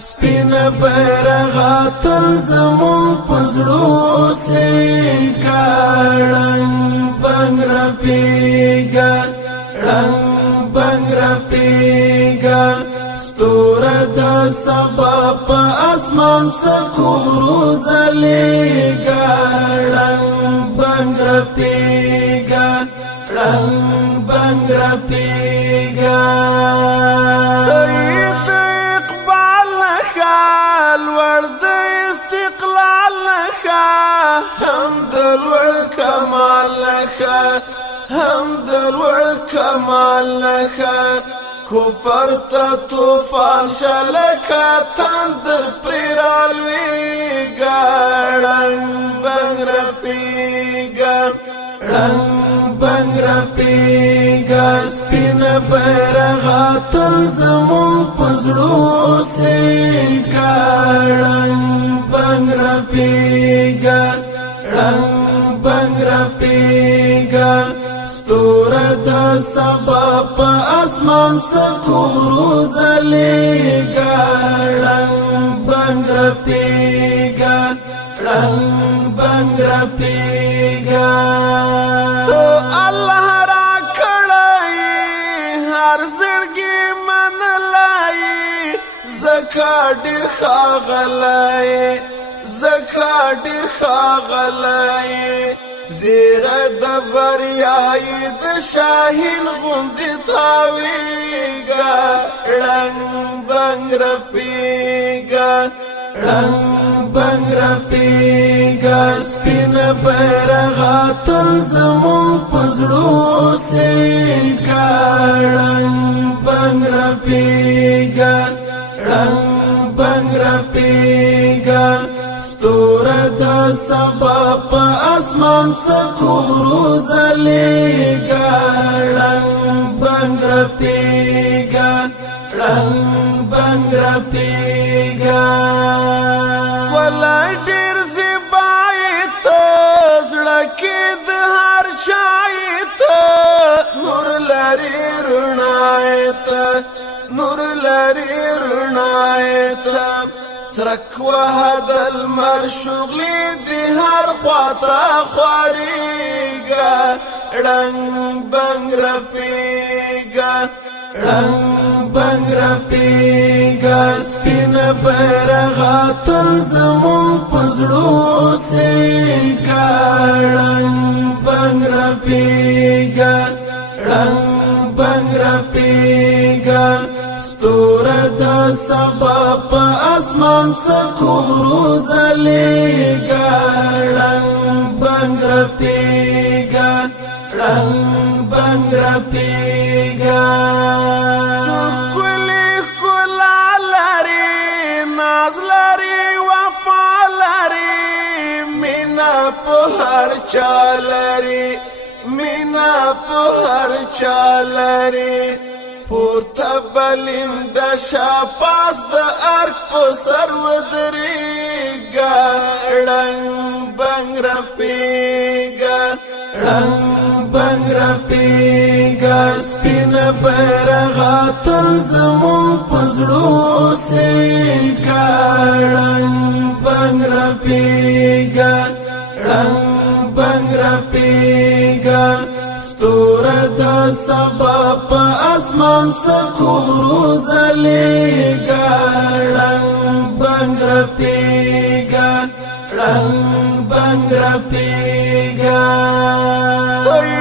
سپین بیرغا تل زمون پزړو سیګا رنګ بنګ رپیګا رنګ بنګ رپیګا ستور د سبا په اسمان څخه زلیګا رنګ بنګ رپیګا رنګ بنګ رپیګا کمال لکا کفر تا توفان شلکا تندر پریرالویگا رنگ بنگ رپیگا رنگ بنگ رپیگا سپین بیرغا تل زمون پزړو سیگا رنگ بنگ رپیگا رنگ بنگ رپیگا ستور د سبا په اسمان څخه زلیګا رنګ بنګ رپیګا رنګ بنګ رپیګا تو الله را کړی هر زړګي من لای زکا ډیر خاغلای زکا ډیر خاغلای زیر د بریای د شاهین غوندې تاویګا رنګ بنګ رپیګا رنګ بنګ رپیګا سپین بیرغا تل زمون پزړو سیګا رنګ بنګ رپیګا رنګ بنګ رپیګا ستور د سبا په اسمان څخه زلیګا رنګ بنګ رپیګا رنګ بنګ رپیګا ولا ډیر زیبایت زړه کې د هر چایت نور لري رڼایت نور لري رڼایت سرک وهد المر شغلی دی هر خواتا خواریگا رنگ بنگ رپیگا رنگ بنگ رپیگا سپین بیرغا تل زمون پزړو سیگا رنگ بنگ رپیگا رنگ بنگ رپیگا ستور د سبا په اسمان څخه زلیګا رنګ بنګ رپیګا رنګ بنګ رپیګا ټکلی کلا لري ناز لري وفا لري مینا په هر چا لري مینا په هر چا لري پورته بلنده شاپاس د ارک په سر ودرېږه رنګ بنګ رپېږه رنګ بنګ رپېږه سپین بیرغا تل زمون په زړو سیږه رنګ بنګ رپېږه رنګ بنګ رپېږه ستور د سبا په اسمان څخه زلیګا رنګ بنګ رپیګا رنګ بنګ رپیګا کوئی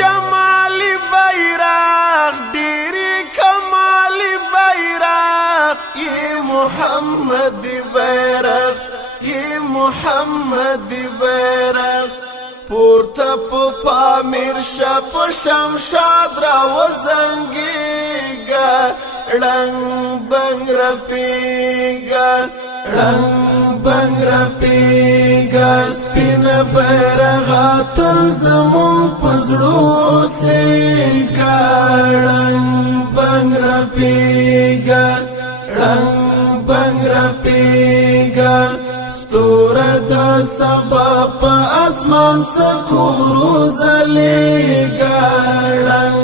جمالی بیرغ ډیری کمالی بیرغ ای محمد بیرغ ای محمد بیرغ پورته په پامیر شپ شمشاد را وزنګیګا رنګ بنګ رپیګا رنګ بنګ رپیګا سپین بیرغا تل زمون پزړو سیګا رنګ بنګ رپیګا رنګ بنګ رپیګا ستور د سبا په اسمان څخه زلیګا رنګ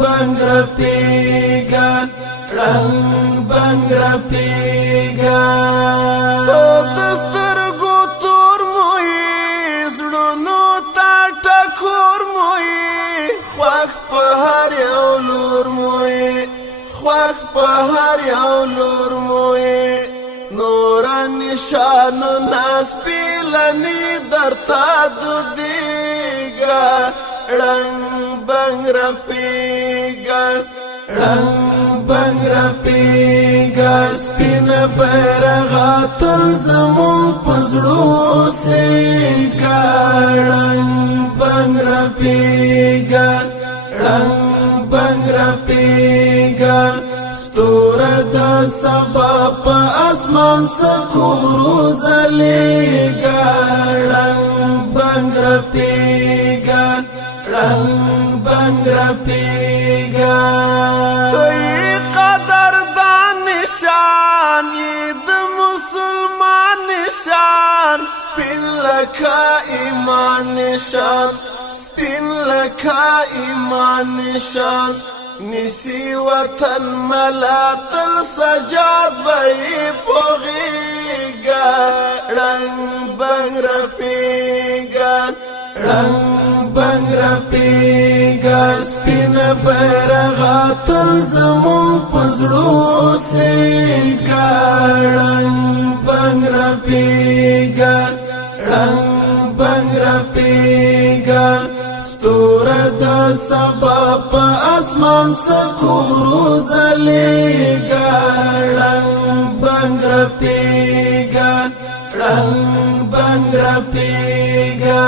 بنګ رپیګا رنگ بنگ رپیگا تو دسترگو تور موئی زڑونو تا ٹکور موئی خواک پہر یو لور موئی خواک پہر یو لور موئی نورا نشان ناس پیلنی درتا دو دیگا رنگ بنگ رپیگا رنگ بنگ رپیگا سپین بیرغا تل زمون پزړو سیگا رنگ بنگ رپیگا رنگ بنگ رپیگا ستور د سبا په اسمان سکورو زلیگا رنگ بنگ رپیگا رنگ بنگ رپیگا توی قدر دان نشان د مسلمان نشان سپین لکا ایمان نشان سپین لکا ایمان نشان نسی وطن ملاتل سجاد بئی پوغیگا رنگ بنگ رپیگا رنگ بنگ رپیگا سپین بیرغا تل زمون پزړو سیگا رنگ بنگ رپیگا رنگ بنگ رپیگا ستور د سبا په اسمان سکورو زلیگا رنگ بنگ رپیگا رنگ بنگ رپیگا